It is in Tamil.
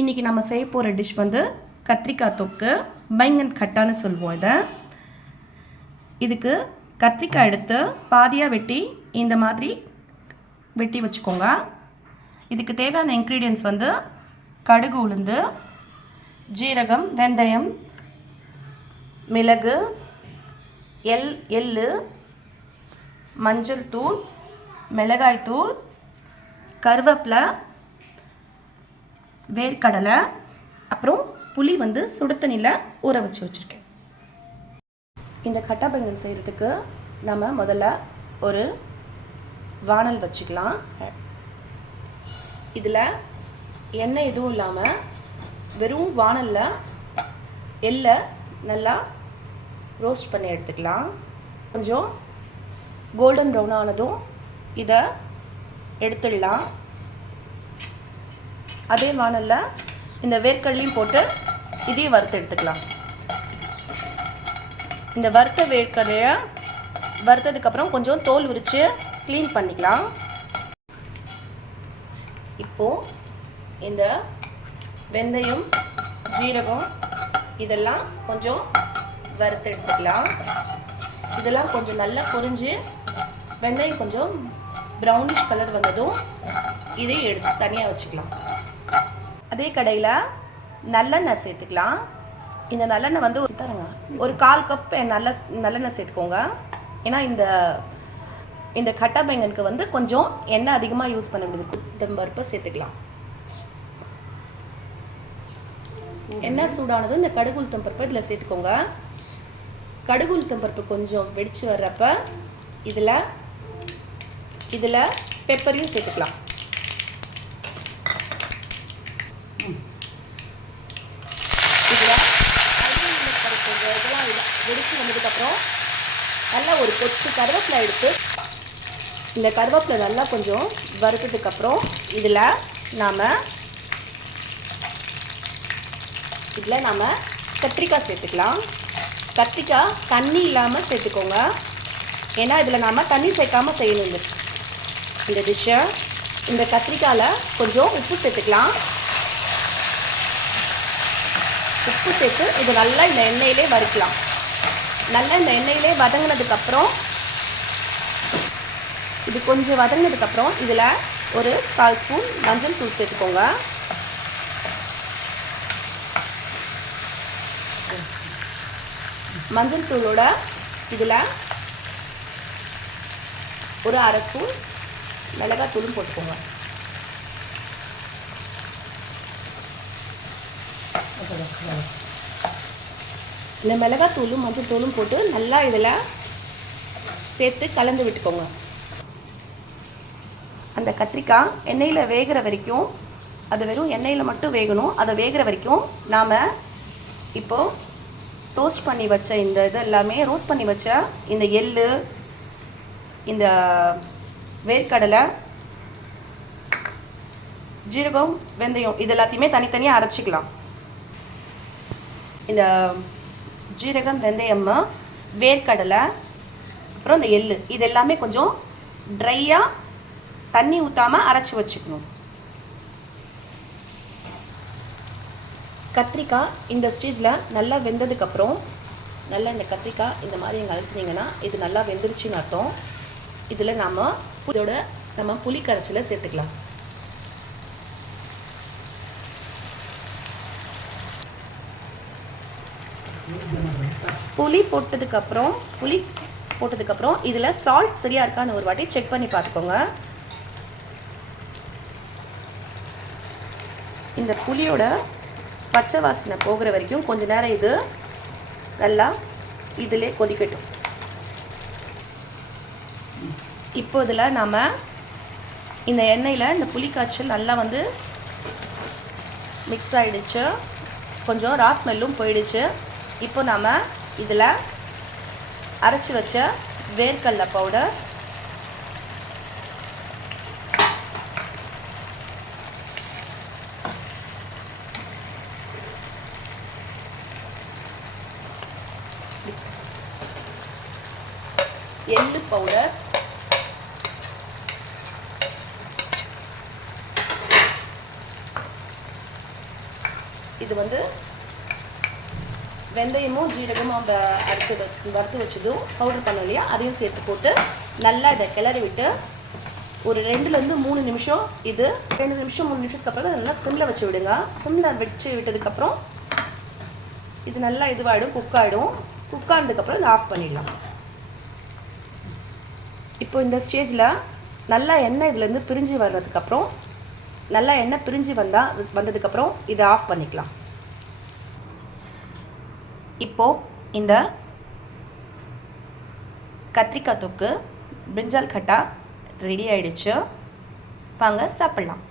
இன்றைக்கி நம்ம செய்ய போகிற டிஷ் வந்து கத்திரிக்காய் தொக்கு, பைங்கன் கட்டான்னு சொல்லுவோம். இதுக்கு கத்திரிக்காய் எடுத்து பாதியாக வெட்டி இந்த மாதிரி வெட்டி வச்சுக்கோங்க. இதுக்கு தேவையான இன்க்ரீடியன்ட்ஸ் வந்து கடுகு, உளுந்து, ஜீரகம், வெந்தயம், மிளகு, எள்ளு, மஞ்சள் தூள், மிளகாய் தூள், கருவேப்பிலை, வேர்க்கடலை, அப்புறம் புளி வந்து சுடு தண்ணியில் ஊற வச்சுருக்கேன். இந்த கட்டா பைங்கன் செய்கிறதுக்கு நம்ம முதல்ல ஒரு வானல் வச்சுக்கலாம். இதில் எண்ணெய் எதுவும் இல்லாமல் வெறும் வானலில் எள்ளை நல்லா ரோஸ்ட் பண்ணி எடுத்துக்கலாம். கொஞ்சம் கோல்டன் ப்ரௌன் ஆனதும் இதை எடுத்துடலாம். அதே வானலில் இந்த வேர்க்கடலையும் போட்டு இதையும் வறுத்து எடுத்துக்கலாம். இந்த வறுத்த வேர்க்கடலையை வறுத்ததுக்கப்புறம் கொஞ்சம் தோல் உரித்து க்ளீன் பண்ணிக்கலாம். இப்போது இந்த வெந்தயம், ஜீரகம் இதெல்லாம் கொஞ்சம் வறுத்து எடுத்துக்கலாம். இதெல்லாம் கொஞ்சம் நல்லா பொரிஞ்சு வெந்தயம் கொஞ்சம் ப்ரௌனிஷ் கலர் வந்ததும் இதை எடுத்து தனியாக வச்சுக்கலாம். அதே கடையில் நல்லெண்ணெய் சேர்த்துக்கலாம். இந்த நல்லெண்ணெய் வந்து ஒரு 1/4 கப் நல்லெண்ணெய் சேர்த்துக்கோங்க. ஏன்னா இந்த கட்டா பைங்கனுக்கு வந்து கொஞ்சம் எண்ணெய் அதிகமாக யூஸ் பண்ண முடியுது. உளுத்தம்பருப்பை சேர்த்துக்கலாம். எண்ணெய் சூடானதும் இந்த கடுகு, உளுத்தம்பருப்பை இதில் சேர்த்துக்கோங்க. கடுகு, உளுத்தம்பருப்பு கொஞ்சம் வெடித்து வர்றப்ப இதில் பெப்பரையும் சேர்த்துக்கலாம். இதெல்லாம் வெடிச்சு வந்ததுக்கப்புறம் நல்லா ஒரு கொத்து கருவேப்பிலை எடுத்து இந்த கருவேப்பிலை நல்லா கொஞ்சம் வறுத்ததுக்கப்புறம் இதில் நாம் கத்திரிக்காய் சேர்த்துக்கலாம். கத்திரிக்காய் தண்ணி இல்லாமல் சேர்த்துக்கோங்க. ஏன்னா இதில் நாம் தண்ணி சேர்க்காமல் செய்யணும் இந்த டிஷ்ஷை. இந்த கத்திரிக்காயில் கொஞ்சம் உப்பு சேர்த்துக்கலாம். உப்பு சேர்த்து இது நல்லா இந்த எண்ணெயிலே வறுக்கலாம். நல்லா இந்த எண்ணெயிலே வதங்கினதுக்கப்புறம் இது கொஞ்சம் வதங்கினதுக்கப்புறம் இதில் ஒரு 1/4 ஸ்பூன் மஞ்சள் தூள் சேர்த்துக்கோங்க. மஞ்சள் தூளோட இதில் ஒரு 1/2 ஸ்பூன் மிளகாய் தூளும் போட்டுக்கோங்க. இந்த மிளகாய் தூளும் மஞ்சள் தூளும் போட்டு நல்லா இதில் சேர்த்து கலந்து விட்டுக்கோங்க. அந்த கத்திரிக்காய் எண்ணெயில் வேகிற வரைக்கும், அது வெறும் எண்ணெயில் மட்டும் வேகணும். அதை வேகிற வரைக்கும் நாம் இப்போது டோஸ்ட் பண்ணி வச்ச இந்த இது எல்லாமே ரோஸ்ட் பண்ணி வச்ச இந்த எள்ளு, இந்த வேர்க்கடலை, ஜீரகம், வெந்தயம் இது எல்லாத்தையுமே தனித்தனியாக அரைச்சிக்கலாம். இந்த ஜீரகம், வெந்தயம், வேர்க்கடலை, அப்புறம் இந்த எள்ளு இது எல்லாமே கொஞ்சம் ட்ரையாக தண்ணி ஊற்றாமல் அரைச்சி வச்சுக்கணும். கத்திரிக்காய் இந்த ஸ்டேஜில் நல்லா வெந்ததுக்கப்புறம் நல்லா இந்த கத்திரிக்காய் இந்த மாதிரி நீங்கள் அழுத்தினீங்கன்னா இது நல்லா வெந்துருச்சுன்னு அர்த்தம். இதில் நம்ம புளி கரைச்சலை சேர்த்துக்கலாம். புளி போட்டதுக்கப்புறம் இதில் சால்ட் சரியாக இருக்கான்னு ஒரு வாட்டி செக் பண்ணி பார்த்துக்கோங்க. இந்த புளியோட பச்சை வாசனை போகிற வரைக்கும் கொஞ்ச நேரம் இது நல்லா இதிலே கொதிக்கட்டும். இப்போ இதில் நாம் இந்த எண்ணெயில் இந்த புளி காய்ச்சல் நல்லா வந்து மிக்ஸ் ஆகிடுச்சு. கொஞ்சம் ரா ஸ்மெல்லும் போயிடுச்சு. இப்போ நாம் இதில் அரைச்சி வச்ச வேர்க்கடலை பவுடர், எள்ளு பவுடர், இது வந்து வெந்தயமும் ஜீரகமும் வறுத்து வச்சதும் பவுடர் பண்ணோம் இல்லையா, அதையும் சேர்த்து போட்டு நல்லா இதை கிளறி விட்டு ஒரு 2லேருந்து 3 நிமிஷம், இது 2 நிமிஷம் 3 நிமிஷத்துக்கு அப்புறம் நல்லா சிம்மில் வச்சு விடுங்க. சிம்மில் வச்சு விட்டதுக்கப்புறம் இது நல்லா இதுவாகிடும், குக்காகிடும். குக்கானதுக்கப்புறம் இதை ஆஃப் பண்ணிடலாம். இப்போ இந்த ஸ்டேஜில் நல்லா எண்ணெய் இதுலேருந்து பிரிஞ்சு வர்றதுக்கப்புறம், நல்லா எண்ணெய் பிரிஞ்சு வந்ததுக்கப்புறம் இதை ஆஃப் பண்ணிக்கலாம். இப்போது இந்த கத்திரிக்காய் தொக்கு பிரிஞ்சால் கட்டா ரெடி ஆகிடுச்சு. வாங்க சாப்பிட்லாம்.